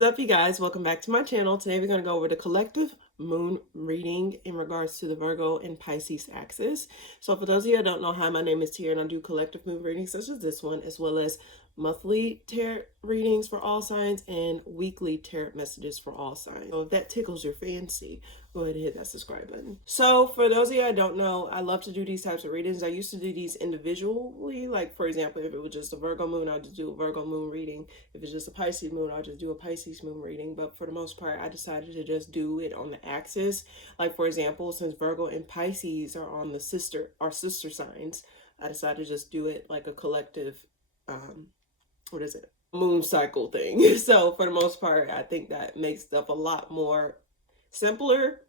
What's up, you guys? Welcome back to my channel. Today we're going to go over the collective moon reading in regards to the Virgo and Pisces axis. So for those of you that don't know, hi, my name is Tia and I do collective moon readings such as this one, as well as monthly tarot readings for all signs and weekly tarot messages for all signs. So if that tickles your fancy, go ahead and hit that subscribe button. So for those of you that don't know, I love to do these types of readings. I used to do these individually. Like, for example, if it was just a Virgo moon, I'll just do a Virgo moon reading. If it's just a Pisces moon, I'll just do a Pisces moon reading. But for the most part, I decided to just do it on the axis. Like, for example, since Virgo and Pisces are on the sister signs, I decided to just do it like a collective moon cycle thing. So for the most part, I think that makes stuff a lot more simpler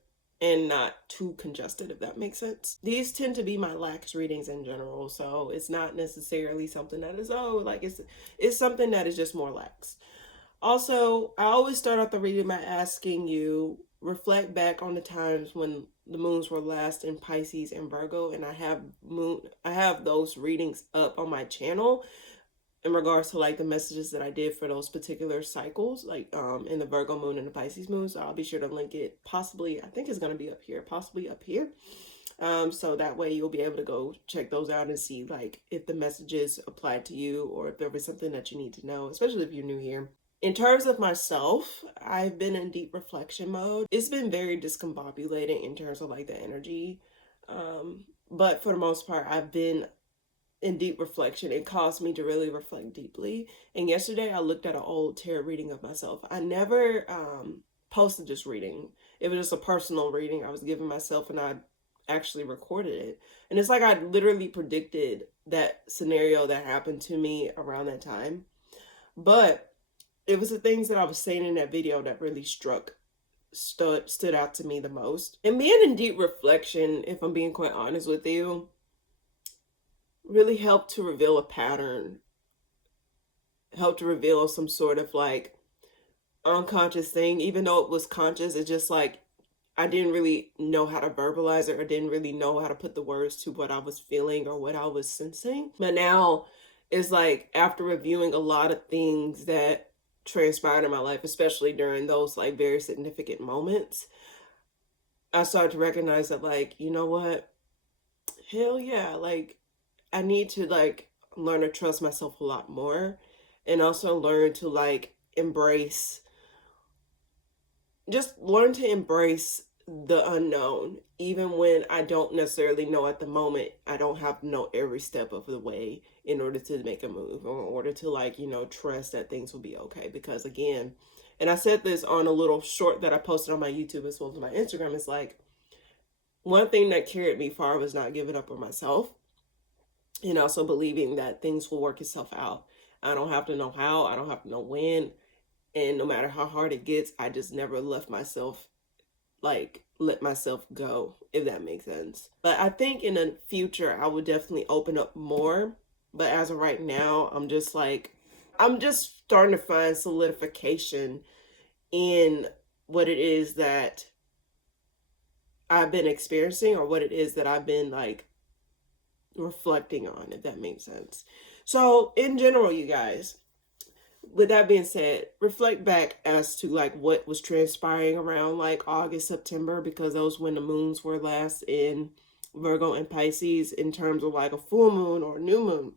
and not too congested, if that makes sense. These tend to be my lax readings in general, so it's not necessarily something that is it's something that is just more lax. Also, I always start off the reading by asking you reflect back on the times when the moons were last in Pisces and Virgo, and I have those readings up on my channel in regards to like the messages that I did for those particular cycles, like in the Virgo moon and the Pisces moon. So I'll be sure to link it, possibly, I think it's going to be up here, possibly up here. So that way you'll be able to go check those out and see like if the messages apply to you or if there was something that you need to know, especially if you're new here. In terms of myself, I've been in deep reflection mode. It's been very discombobulating in terms of like the energy. But for the most part, I've been in deep reflection. It caused me to really reflect deeply. And yesterday I looked at an old tarot reading of myself. I never posted this reading. It was just a personal reading I was giving myself, and I actually recorded it. And it's like I literally predicted that scenario that happened to me around that time. But it was the things that I was saying in that video that really stood out to me the most. And being in deep reflection, if I'm being quite honest with you, really helped to reveal a pattern, helped to reveal some sort of like unconscious thing. Even though it was conscious, it's just like I didn't really know how to verbalize it, or didn't really know how to put the words to what I was feeling or what I was sensing. But now it's like, after reviewing a lot of things that transpired in my life, especially during those like very significant moments, I started to recognize that, like, you know what, hell yeah, like I need to like learn to trust myself a lot more, and also learn to like learn to embrace the unknown, even when I don't necessarily know at the moment. I don't have to know every step of the way in order to make a move, or in order to like, trust that things will be okay. Because again, and I said this on a little short that I posted on my YouTube as well as my Instagram, it's like one thing that carried me far was not giving up on myself, and also believing that things will work itself out. I don't have to know how, I don't have to know when, and no matter how hard it gets, I just never let myself go, if that makes sense. But I think in the future I would definitely open up more. But as of right now, I'm just starting to find solidification in what it is that I've been experiencing, or what it is that I've been like reflecting on, if that makes sense. So in general, you guys, with that being said, reflect back as to like what was transpiring around like August, September, because those when the moons were last in Virgo and Pisces, in terms of like a full moon or a new moon.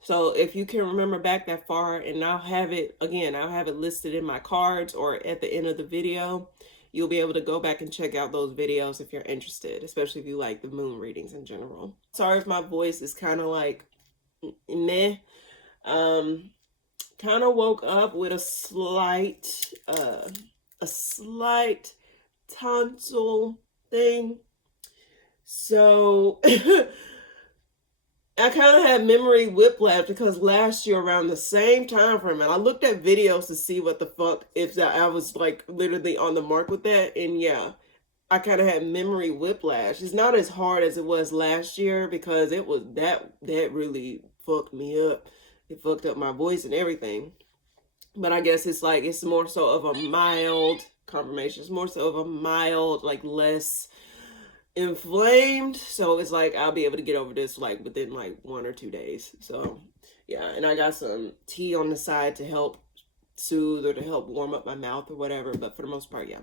So if you can remember back that far, and I'll have it listed in my cards or at the end of the video, you'll be able to go back and check out those videos if you're interested, especially if you like the moon readings in general. Sorry if my voice is kind of like meh. Kind of woke up with a slight tonsil thing. So I kind of had memory whiplash, because last year around the same time frame, and I looked at videos to see what the fuck, if that I was like literally on the mark with that. And yeah, I kind of had memory whiplash. It's not as hard as it was last year, because it was that really fucked me up. It fucked up my voice and everything. But I guess it's like, it's more so of a mild confirmation. It's more so of a mild, like less inflamed. So it's like I'll be able to get over this like within like 1 or 2 days. So yeah, and I got some tea on the side to help soothe or to help warm up my mouth or whatever. But for the most part, yeah.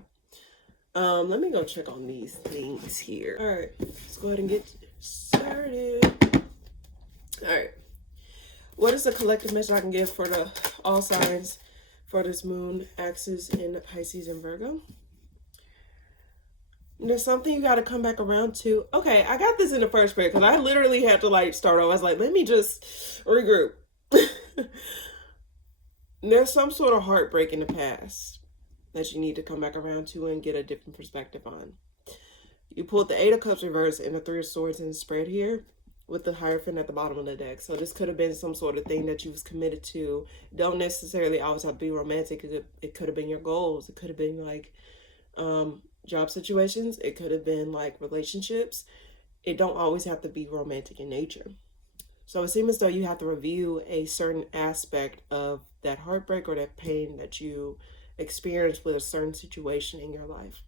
Let me go check on these things here. All right, let's go ahead and get started. All right. What is the collective message I can give for the all signs for this moon axis in Pisces and Virgo? There's something you got to come back around to. Okay, I got this in the first prayer because I literally had to like start over. I was like, let me just regroup. There's some sort of heartbreak in the past that you need to come back around to and get a different perspective on. You pulled the Eight of Cups reverse and the Three of Swords in the spread here with the Hierophant at the bottom of the deck. So this could have been some sort of thing that you was committed to. Don't necessarily always have to be romantic. It could have been your goals. It could have been like job situations. It could have been like relationships. It don't always have to be romantic in nature. So it seems as though you have to review a certain aspect of that heartbreak or that pain that you experienced with a certain situation in your life.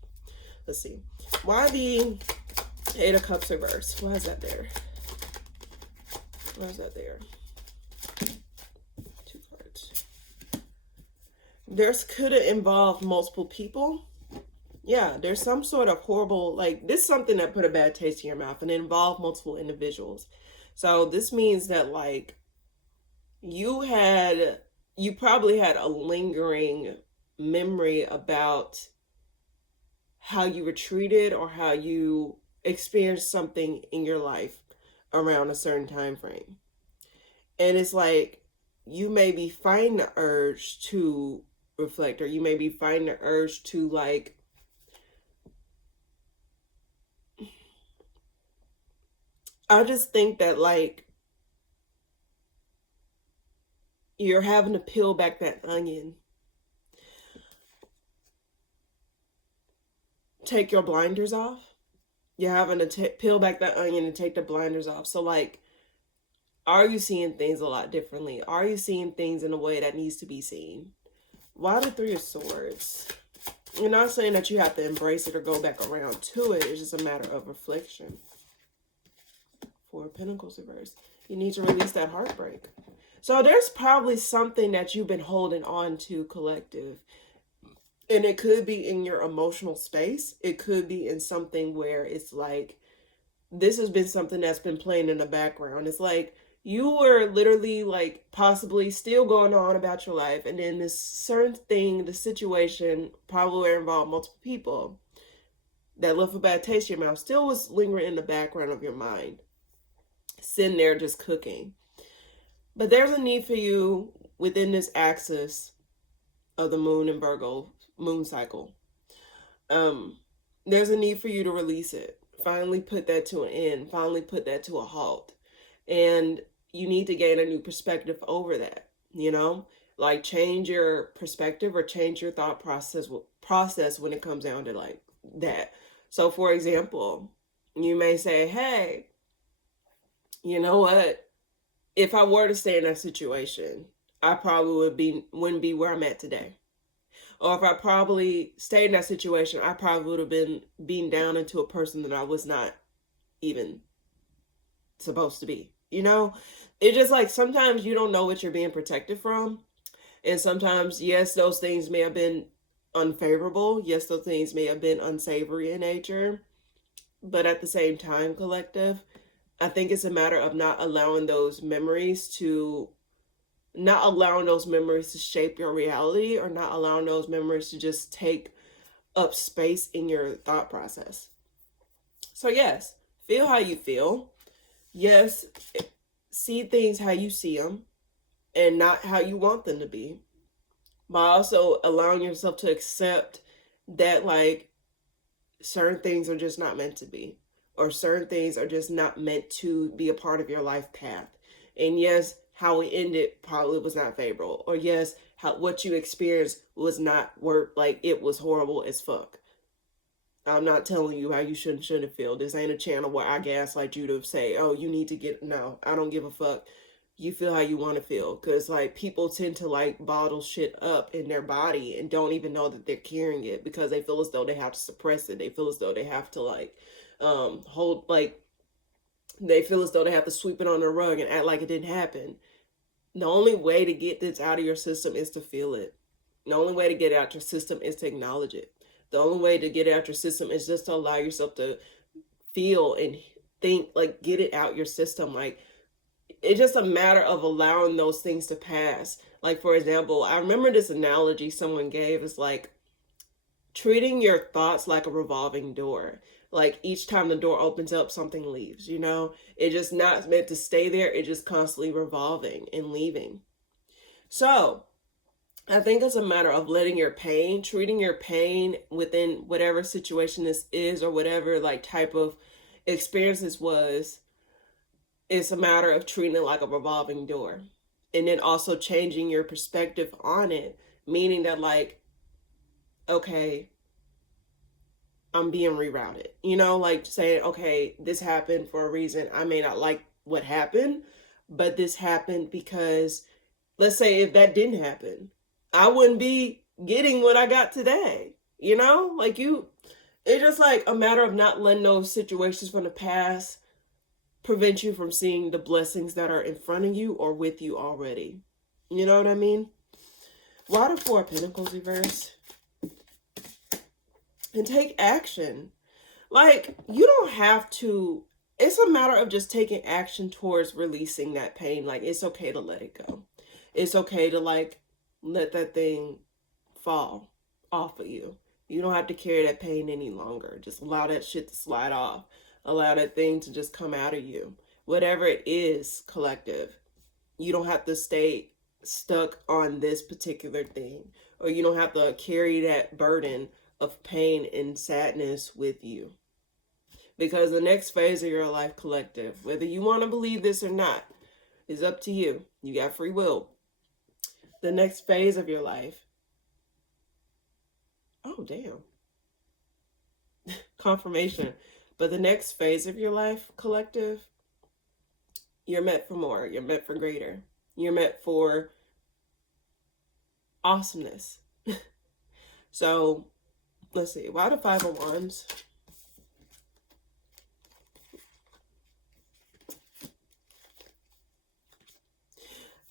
Let's see. Why the Eight of Cups reverse? Why is that there? Why is that there? Two cards. This could have involved multiple people. Yeah, there's some sort of horrible, like, this is something that put a bad taste in your mouth and involved multiple individuals. So this means that, like, you probably had a lingering memory about how you were treated or how you experienced something in your life around a certain time frame. And it's like, you may be fighting the urge to reflect, or you may be fighting the urge to, like, I just think that, like, you're having to peel back that onion. Take your blinders off. You're having to peel back that onion and take the blinders off. So, like, are you seeing things a lot differently? Are you seeing things in a way that needs to be seen? Why the Three of Swords? You're not saying that you have to embrace it or go back around to it. It's just a matter of reflection. Four of Pentacles reverse. You need to release that heartbreak. So there's probably something that you've been holding on to, collective. And it could be in your emotional space. It could be in something where it's like, this has been something that's been playing in the background. It's like you were literally like possibly still going on about your life. And then this certain thing, the situation probably involved multiple people that left a bad taste in your mouth still was lingering in the background of your mind. Sitting there just cooking. But there's a need for you within this axis of the moon and Virgo moon cycle. There's a need for you to release it. Finally put that to an end. Finally put that to a halt. And you need to gain a new perspective over that, you know? Like, change your perspective or change your thought process when it comes down to like that. So for example, you may say, hey, you know what? If I were to stay in that situation, I probably wouldn't be where I'm at today. Or if I probably stayed in that situation, I probably would have been being down into a person that I was not even supposed to be. You know, it's just like sometimes you don't know what you're being protected from. And sometimes, yes, those things may have been unfavorable. Yes, those things may have been unsavory in nature. But at the same time, collective, I think it's a matter of not allowing those memories to shape your reality, or not allowing those memories to just take up space in your thought process. So yes, feel how you feel. Yes, see things how you see them and not how you want them to be. But also allowing yourself to accept that, like, certain things are just not meant to be. Or certain things are just not meant to be a part of your life path. And yes, how it ended probably was not favorable. Or yes, what you experienced was not like, it was horrible as fuck. I'm not telling you how you shouldn't feel. This ain't a channel where I gaslight you to say, oh, you need to no, I don't give a fuck. You feel how you want to feel. Because, like, people tend to, like, bottle shit up in their body and don't even know that they're carrying it because they feel as though they have to suppress it. They feel as though they have to, like, they feel as though they have to sweep it on the rug and act like it didn't happen. The only way to get this out of your system is to feel it. The only way to get it out your system is to acknowledge it. The only way to get it out your system is just to allow yourself to feel and think, like, get it out your system. Like, it's just a matter of allowing those things to pass. Like, for example, I remember this analogy someone gave is like treating your thoughts like a revolving door. Like, each time the door opens up, something leaves, you know? It's just not meant to stay there. It's just constantly revolving and leaving. So I think it's a matter of letting your pain, treating your pain within whatever situation this is or whatever like type of experience this was. It's a matter of treating it like a revolving door. And then also changing your perspective on it, meaning that, like, okay, I'm being rerouted. You know, like saying, okay, this happened for a reason. I may not like what happened, but this happened because, let's say if that didn't happen, I wouldn't be getting what I got today. You know, like it's just like a matter of not letting those situations from the past prevent you from seeing the blessings that are in front of you or with you already. You know what I mean? Why the Four of Pentacles reverse? And take action. Like, you don't have to, it's a matter of just taking action towards releasing that pain. Like, it's okay to let it go. It's okay to, like, let that thing fall off of you. You don't have to carry that pain any longer. Just allow that shit to slide off. Allow that thing to just come out of you. Whatever it is, collective. You don't have to stay stuck on this particular thing. Or you don't have to carry that burden of pain and sadness with you. Because the next phase of your life, collective, whether you want to believe this or not, is up to you. You got free will. The next phase of your life. Oh, damn. Confirmation. But the next phase of your life, collective, you're meant for more. You're meant for greater. You're meant for awesomeness. So, let's see. Why the Five of Wands?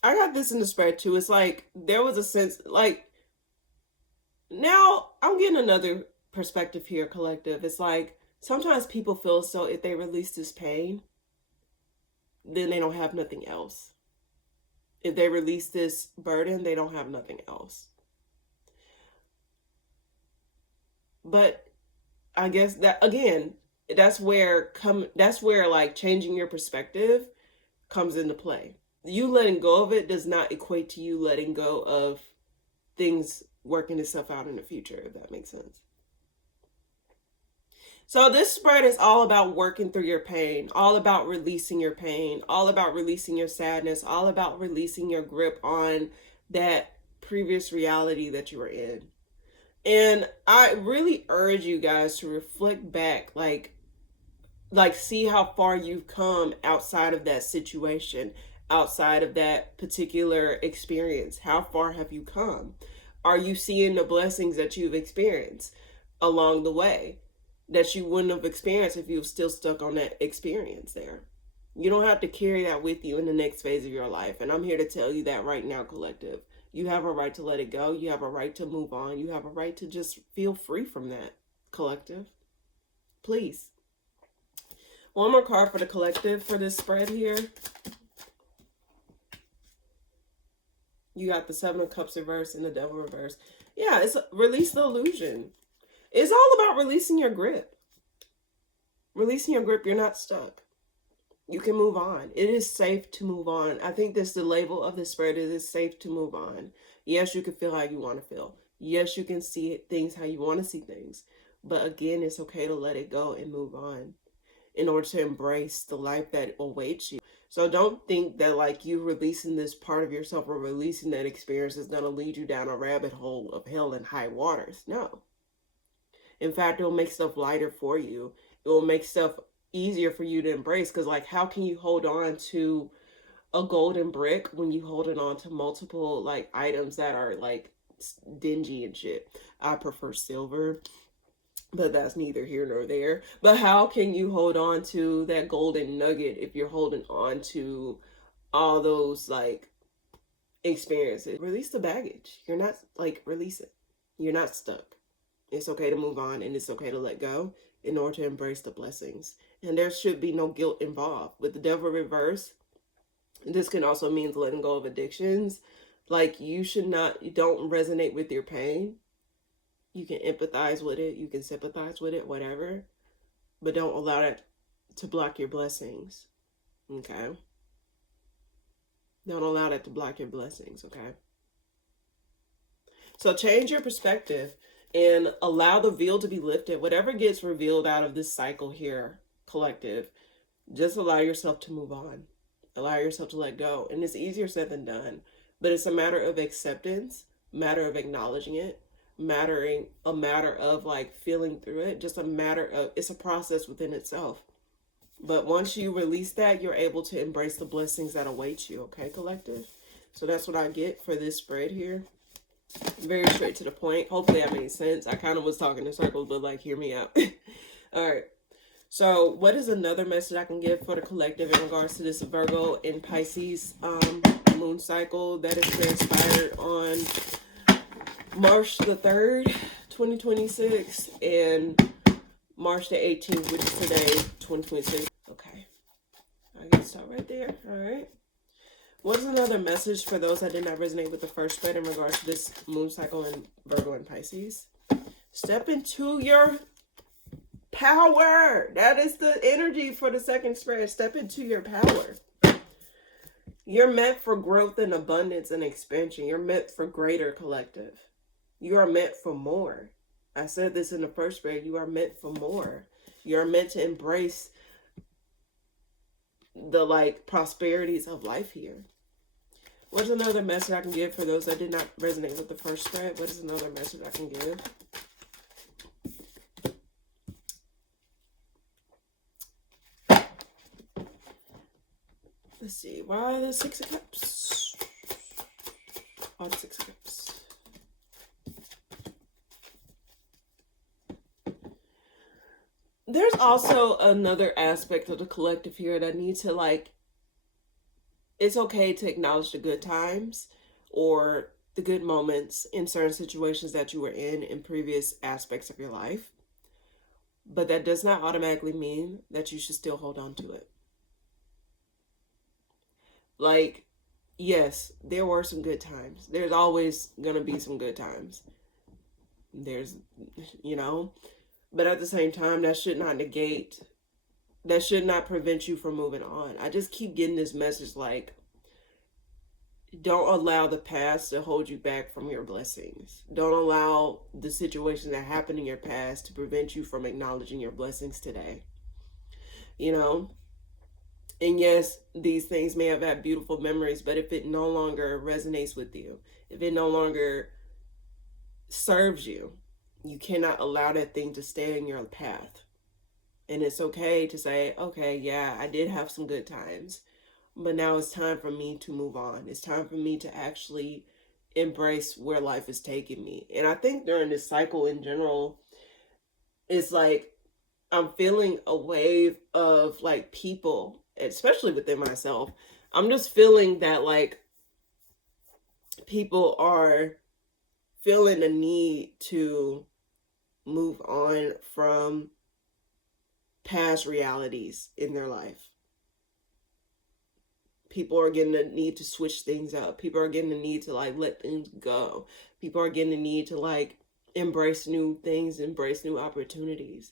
I got this in the spread too. It's like there was a sense, like, now I'm getting another perspective here, collective. It's like sometimes people feel as though if they release this pain, then they don't have nothing else. If they release this burden, they don't have nothing else. But I guess that, again, that's where like changing your perspective comes into play. You letting go of it does not equate to you letting go of things working itself out in the future, if that makes sense. So this spread is all about working through your pain, all about releasing your pain, all about releasing your sadness, all about releasing your grip on that previous reality that you were in. And I really urge you guys to reflect back, like see how far you've come outside of that situation, outside of that particular experience. How far have you come? Are you seeing the blessings that you've experienced along the way that you wouldn't have experienced if you were still stuck on that experience there? You don't have to carry that with you in the next phase of your life. And I'm here to tell you that right now, collective. You have a right to let it go. You have a right to move on. You have a right to just feel free from that, collective. Please. One more card for the collective for this spread here. You got the Seven of Cups reverse and the Devil reverse. Yeah, it's release the illusion. It's all about releasing your grip. Releasing your grip, you're not stuck. You can move on. It is safe to move on. I think that's the label of the spread. It is safe to move on. Yes, you can feel how you want to feel. Yes, you can see things how you want to see things. But again, it's okay to let it go and move on in order to embrace the life that awaits you. So don't think that like you releasing this part of yourself or releasing that experience is going to lead you down a rabbit hole of hell and high waters. No. In fact, it will make stuff lighter for you. It will make stuff easier for you to embrace, because like how can you hold on to a golden brick when you holding on to multiple like items that are like dingy and shit? I prefer silver, but that's neither here nor there. But how can you hold on to that golden nugget if you're holding on to all those like experiences. Release the baggage. You're not, like, release it. You're not stuck. It's okay to move on, and it's okay to let go in order to embrace the blessings. And there should be no guilt involved. With the devil reverse, this can also mean letting go of addictions. Like, you don't resonate with your pain. You can empathize with it, you can sympathize with it, whatever. But don't allow that to block your blessings. Okay? Don't allow that to block your blessings, okay? So change your perspective and allow the veil to be lifted. Whatever gets revealed out of this cycle here, collective, just allow yourself to move on. Allow yourself to let go. And it's easier said than done. But it's a matter of acceptance, matter of acknowledging it, a matter of like feeling through it, just a matter of, it's a process within itself. But once you release that, you're able to embrace the blessings that await you, okay, collective? So that's what I get for this spread here. Very straight to the point. Hopefully that made sense. I kind of was talking in circles, but like, hear me out. All right. So what is another message I can give for the collective in regards to this Virgo and Pisces moon cycle that is transpired on March the 3rd, 2026, and March the 18th, which is today, 2026. Okay. I can start right there. All right. What is another message for those that did not resonate with the first spread in regards to this moon cycle in Virgo and Pisces? Step into your power. That is the energy for the second spread. Step into your power. You're meant for growth and abundance and expansion. You're meant for greater, collective. You are meant for more. I said this in the first spread. You are meant for more. You are meant to embrace the like prosperities of life here. What's another message I can give for those that did not resonate with the first spread? What is another message I can give? Let's see. Why the Six of Cups? Oh, the Six of Cups. There's also another aspect of the collective here that needs to like, it's okay to acknowledge the good times or the good moments in certain situations that you were in previous aspects of your life. But that does not automatically mean that you should still hold on to it. Like, yes, there were some good times. There's always going to be some good times. There's, you know, but at the same time, that should not prevent you from moving on. I just keep getting this message like, don't allow the past to hold you back from your blessings. Don't allow the situations that happened in your past to prevent you from acknowledging your blessings today. You know? And yes, these things may have had beautiful memories, but if it no longer resonates with you, if it no longer serves you, you cannot allow that thing to stay in your path. And it's okay to say, okay, yeah, I did have some good times, but now it's time for me to move on. It's time for me to actually embrace where life is taking me. And I think during this cycle in general, it's like I'm feeling a wave of like people, especially within myself. I'm just feeling that like people are feeling the need to move on from past realities in their life. People are getting the need to switch things up. People are getting the need to like let things go. People are getting the need to like embrace new things, embrace new opportunities.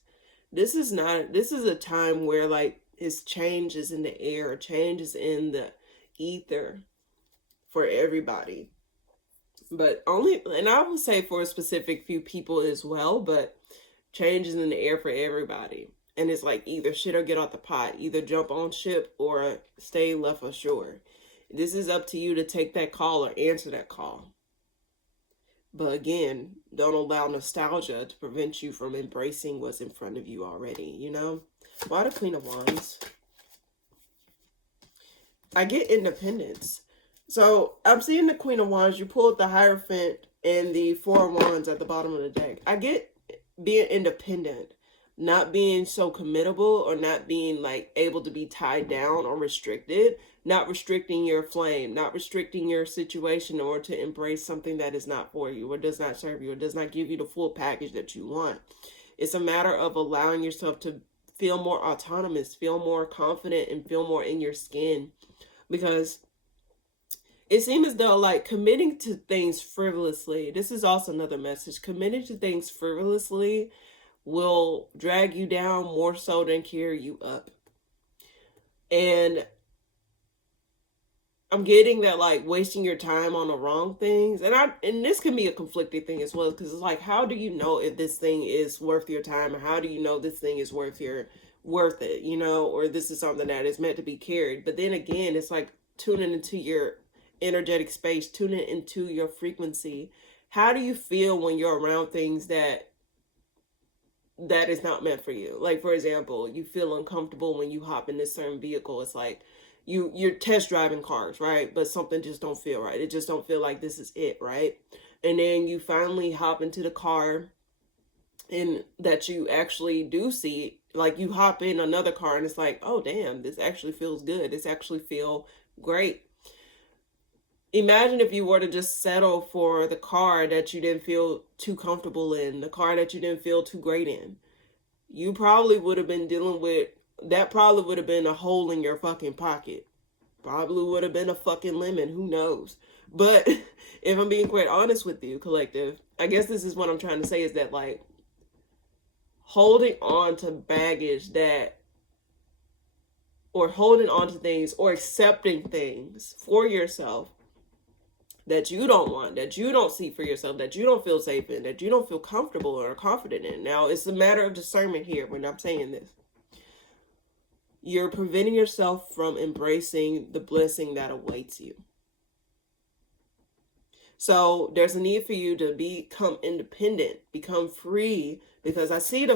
This is a time where like change is in the air, change is in the ether for everybody. But and I would say for a specific few people as well, but change is in the air for everybody. And it's like either shit or get off the pot, either jump on ship or stay left ashore. This is up to you to take that call or answer that call. But again, don't allow nostalgia to prevent you from embracing what's in front of you already, you know? Why the Queen of Wands? I get independence. So I'm seeing the Queen of Wands. You pulled the Hierophant and the Four of Wands at the bottom of the deck. I get being independent. not being so committable, or not being like able to be tied down or restricted, not restricting your flame, not restricting your situation, or to embrace something that is not for you, or does not serve you, or does not give you the full package that you want. It's a matter of allowing yourself to feel more autonomous, feel more confident, and feel more in your skin. Because it seems as though, like, committing to things frivolously, this is also another message, committing to things frivolously will drag you down more so than carry you up. And I'm getting that, like, wasting your time on the wrong things, and this can be a conflicting thing as well, because it's like, how do you know if this thing is worth your time, or how do you know this thing is worth it, or this is something that is meant to be carried? But then again, it's like tuning into your energetic space, tuning into your frequency. How do you feel when you're around things that is not meant for you? Like, for example, you feel uncomfortable when you hop in this certain vehicle. It's like you're test driving cars, right? But something just don't feel right. It just don't feel like this is it, right? And then you finally hop into the car, and that you actually do see, like, you hop in another car and it's like, oh damn, this actually feels good. This actually feel great. Imagine if you were to just settle for the car that you didn't feel too comfortable in, the car that you didn't feel too great in. You probably would have been dealing with that, probably would have been a hole in your fucking pocket. Probably would have been a fucking lemon, who knows? But if I'm being quite honest with you, collective, I guess this is what I'm trying to say, is that, like, holding on to baggage that, or holding on to things, or accepting things for yourself that you don't want, that you don't see for yourself, that you don't feel safe in, that you don't feel comfortable or confident in. Now, it's a matter of discernment here when I'm saying this. You're preventing yourself from embracing the blessing that awaits you. So there's a need for you to become independent, become free, because I see the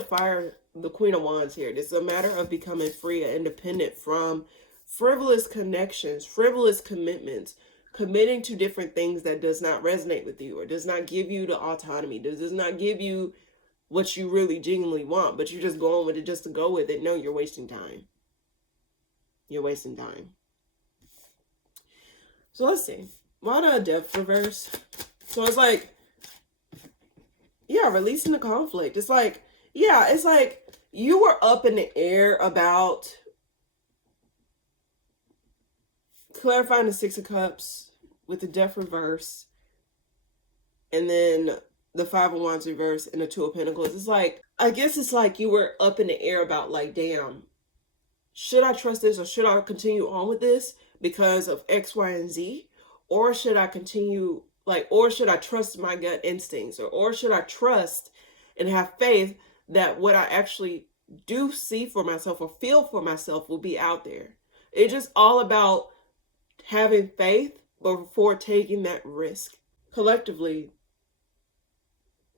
Queen of Wands here. This is a matter of becoming free and independent from frivolous connections, frivolous commitments, committing to different things that does not resonate with you, or does not give you the autonomy, does not give you what you really genuinely want, but you're just going with it just to go with it. No, you're wasting time. You're wasting time. So let's see. Why the Death reverse? So it's like, yeah, releasing the conflict. It's like, yeah, it's like you were up in the air about clarifying the Six of Cups with the Death reverse, and then the Five of Wands reverse and the Two of Pentacles. It's like, I guess it's like you were up in the air about, like, damn, should I trust this, or should I continue on with this because of X, Y, and Z? Or should I continue, like, or should I trust my gut instincts? Or should I trust and have faith that what I actually do see for myself or feel for myself will be out there? It's just all about having faith before taking that risk. Collectively,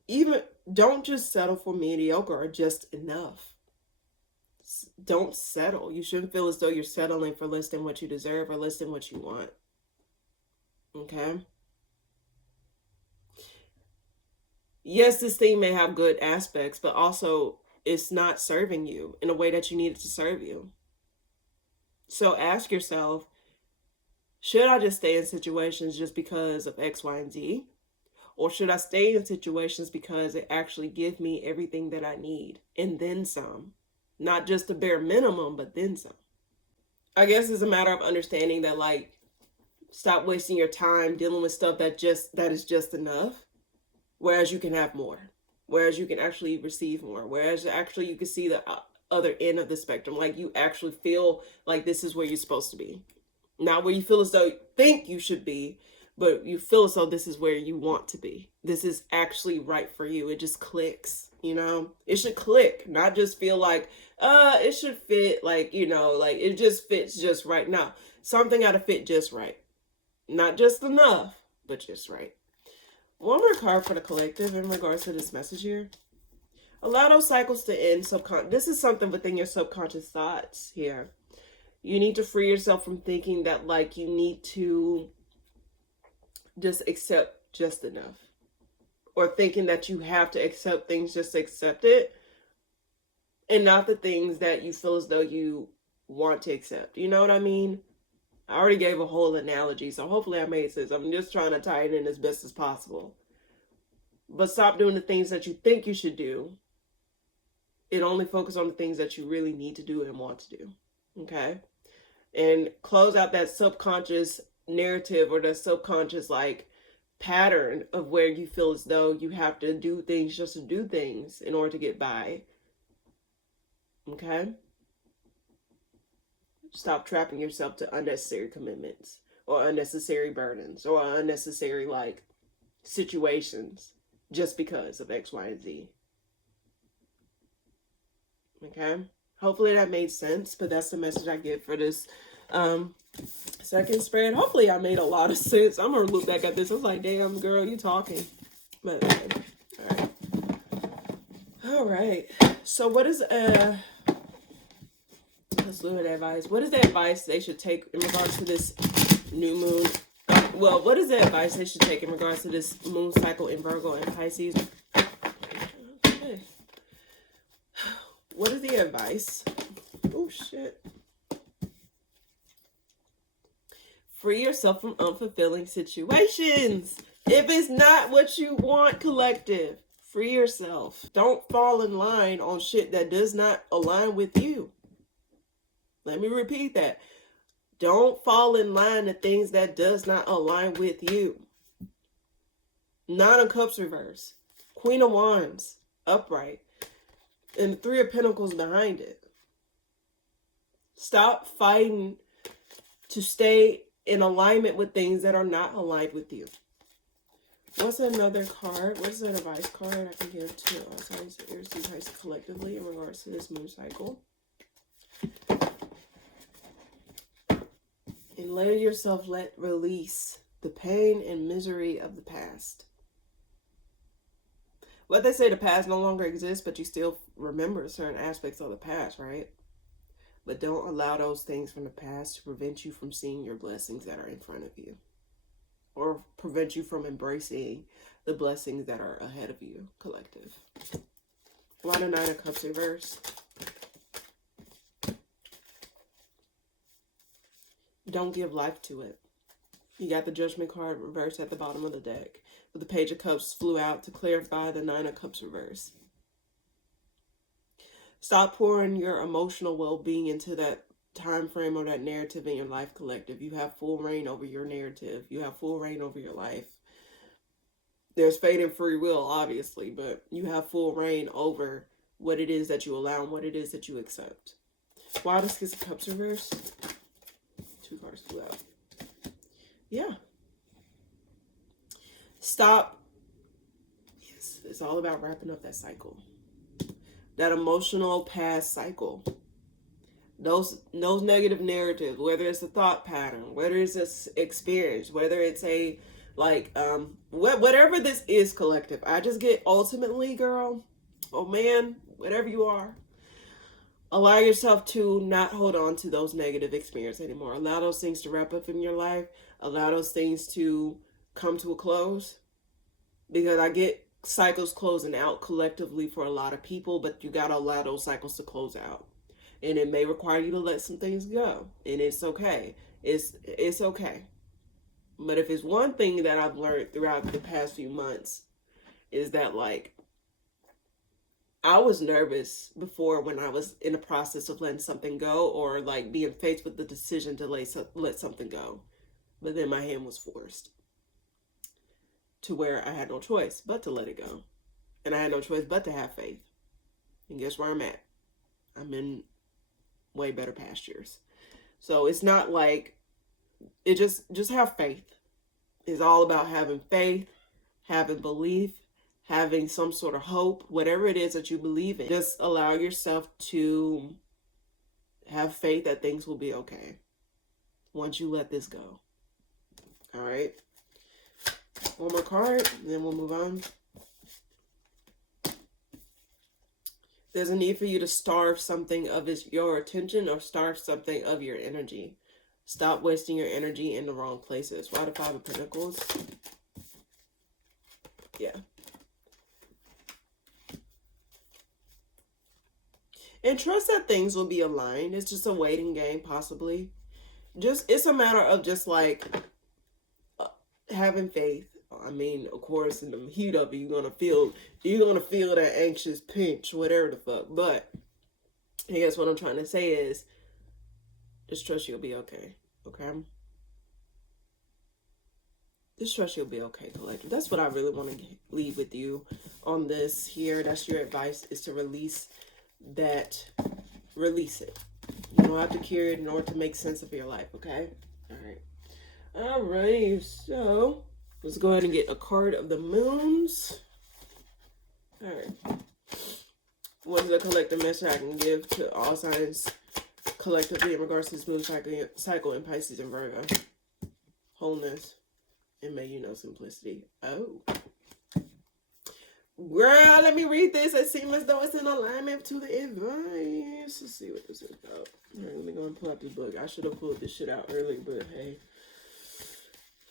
even don't just settle for mediocre or just enough. Don't settle. You shouldn't feel as though you're settling for less than what you deserve or less than what you want. Okay? Yes, this thing may have good aspects, but also it's not serving you in a way that you need it to serve you. So ask yourself, should I just stay in situations just because of X, Y, and Z? Or should I stay in situations because it actually gives me everything that I need and then some? Not just the bare minimum, but then some. I guess it's a matter of understanding that, like, stop wasting your time dealing with stuff that is just enough, whereas you can have more, whereas you can actually receive more, whereas actually you can see the other end of the spectrum. Like, you actually feel like this is where you're supposed to be, not where you feel as though you think you should be, but you feel as though this is where you want to be. This is actually right for you. It just clicks, it should click, not just feel like, it should fit, like, like it just fits just right. Now, something got to fit just right. Not just enough, but just right. One more card for the collective in regards to this message here. Allow those cycles to end. This is something within your subconscious thoughts here. You need to free yourself from thinking that, like, you need to just accept just enough, or thinking that you have to accept things just to accept it. and not the things that you feel as though you want to accept. You know what I mean? I already gave a whole analogy, so hopefully I made sense. I'm just trying to tie it in as best as possible. But stop doing the things that you think you should do, and only focus on the things that you really need to do and want to do. Okay? And close out that subconscious narrative or the subconscious like pattern of where you feel as though you have to do things just to do things in order to get by. Okay? Stop trapping yourself to unnecessary commitments or unnecessary burdens or unnecessary like situations just because of X, Y, and Z. Okay? Hopefully that made sense, but that's the message I get for this second spread. Hopefully I made a lot of sense. I'm gonna look back at this. I was like, damn, girl, you talking. But all right. So what is let's look at advice. What is the advice they should take in regards to this new moon? Well, what is the advice they should take in regards to this moon cycle in Virgo and Pisces? Okay. What is the advice? Oh shit. Free yourself from unfulfilling situations. If it's not what you want, collective, free yourself. Don't fall in line on shit that does not align with you. Let me repeat that. Don't fall in line to things that does not align with you. Nine of Cups reverse. Queen of Wands upright. And the Three of Pentacles behind it. Stop fighting to stay in alignment with things that are not aligned with you. What's another card? What's that advice card I can give to all signs of Aries and Pisces collectively in regards to this moon cycle? And let yourself release the pain and misery of the past. What they say, the past no longer exists, but you still remember certain aspects of the past, right? But don't allow those things from the past to prevent you from seeing your blessings that are in front of you. Or prevent you from embracing the blessings that are ahead of you, collective. Why the Nine of Cups reverse? Don't give life to it. You got the Judgment card reversed at the bottom of the deck. But the Page of Cups flew out to clarify the Nine of Cups reverse. Stop pouring your emotional well-being into that time frame or that narrative in your life, collective. You have full reign over your narrative. You have full reign over your life. There's fate and free will, obviously, but you have full reign over what it is that you allow and what it is that you accept. Why the Six of Cups reverse? Two cards flew out. Yeah. Stop. Yes, it's all about wrapping up that cycle. That emotional past cycle. Those negative narratives, whether it's a thought pattern, whether it's an experience, whether it's a like whatever this is, collective. I just get ultimately, girl, oh man, whatever you are, allow yourself to not hold on to those negative experiences anymore. Allow those things to wrap up in your life. Allow those things to come to a close. Because I get cycles closing out collectively for a lot of people, but you got to allow those cycles to close out. And it may require you to let some things go. And it's okay. It's okay. But if it's one thing that I've learned throughout the past few months is that, like, I was nervous before when I was in the process of letting something go or, like, being faced with the decision to let something go. But then my hand was forced to where I had no choice but to let it go. And I had no choice but to have faith. And guess where I'm at? I'm in way better pastures. So it's not like it just have faith. It's all about having faith, having belief, having some sort of hope, whatever it is that you believe in. Just allow yourself to have faith that things will be okay once you let this go. All right. One more card, and then we'll move on. There's a need for you to starve something of your attention or starve something of your energy. Stop wasting your energy in the wrong places. Why the Five of Pentacles? Yeah. And trust that things will be aligned. It's just a waiting game, possibly. It's a matter of just like having faith. I mean, of course, in the heat of it, you're gonna feel that anxious pinch, whatever the fuck. But I guess what I'm trying to say is, just trust you'll be okay. Okay. Just trust you'll be okay, collective. That's what I really want to leave with you on this here. That's your advice, is to release that. Release it. You don't have to carry it in order to make sense of your life, okay? All right. All right. So let's go ahead and get a card of the moons. All right. What is the collective message I can give to all signs collectively in regards to this moon cycle in Pisces and Virgo? Wholeness. And may you know simplicity. Oh. Girl, let me read this. It seems as though it's in alignment to the advice. Let's see what this is about. All right, let me go and pull out this book. I should have pulled this shit out early, but hey.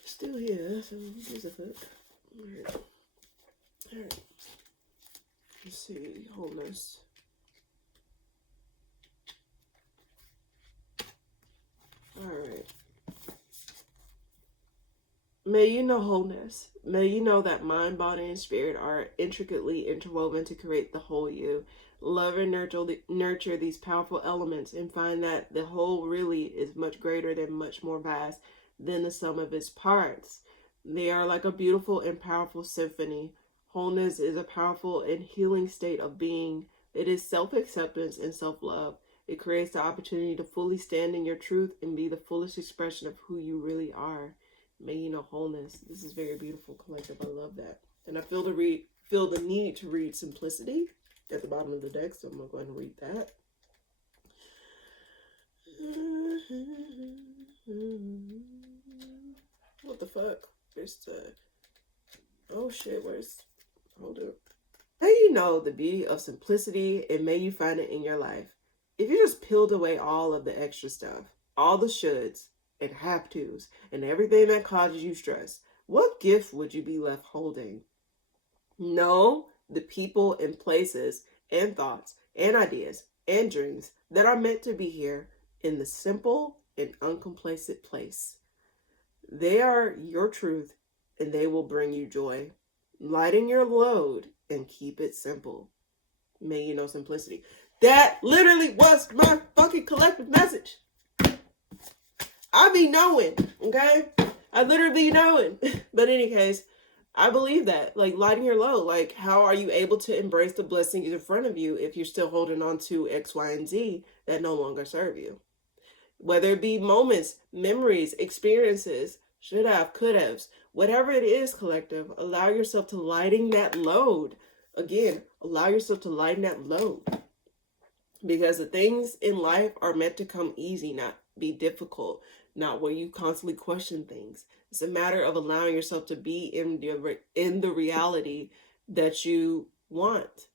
Still here, so here's a hook. Alright. Alright. Let's see. Wholeness. Alright. May you know wholeness. May you know that mind, body, and spirit are intricately interwoven to create the whole you. Love and nurture these powerful elements and find that the whole really is much greater than, much more vast than the sum of its parts. They are like a beautiful and powerful symphony. Wholeness is a powerful and healing state of being. It is self-acceptance and self-love. It creates the opportunity to fully stand in your truth and be the fullest expression of who you really are. May you know wholeness. This is very beautiful, collective. I love that. And I feel the need to read simplicity at the bottom of the deck, so I'm going to go ahead and read that. What the fuck? There's the... Oh shit, hold up. May you know the beauty of simplicity, and may you find it in your life. If you just peeled away all of the extra stuff, all the shoulds, and have tos, and everything that causes you stress, what gift would you be left holding? Know the people and places and thoughts and ideas and dreams that are meant to be here in the simple and uncomplacent place. They are your truth, and they will bring you joy. Lighten your load and keep it simple. May you know simplicity. That literally was my fucking collective message. I be knowing, okay? I literally be knowing. But in any case, I believe that. Like, lighten your load. Like, how are you able to embrace the blessings in front of you if you're still holding on to X, Y, and Z that no longer serve you? Whether it be moments, memories, experiences, should have, could haves, whatever it is, collective, allow yourself to lighten that load. Again, allow yourself to lighten that load. Because the things in life are meant to come easy, not be difficult, not where you constantly question things. It's a matter of allowing yourself to be in the reality that you want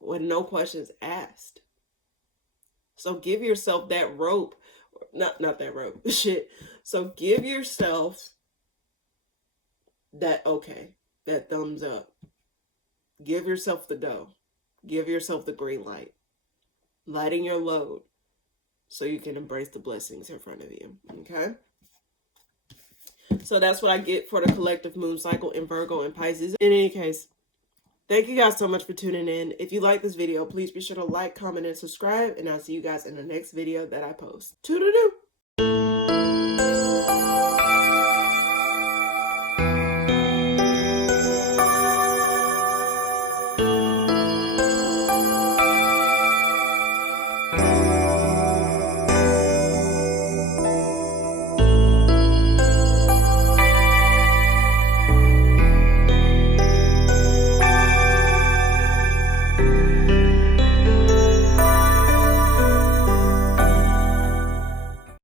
with no questions asked. So give yourself that rope, not that rope, shit. So give yourself that okay, that thumbs up. Give yourself the go. Give yourself the green light. Lighting your load so you can embrace the blessings in front of you, okay? So that's what I get for the collective moon cycle in Virgo and Pisces. In any case, thank you guys so much for tuning in. If you like this video, please be sure to like, comment, and subscribe, and I'll see you guys in the next video that I post. Toodaloo!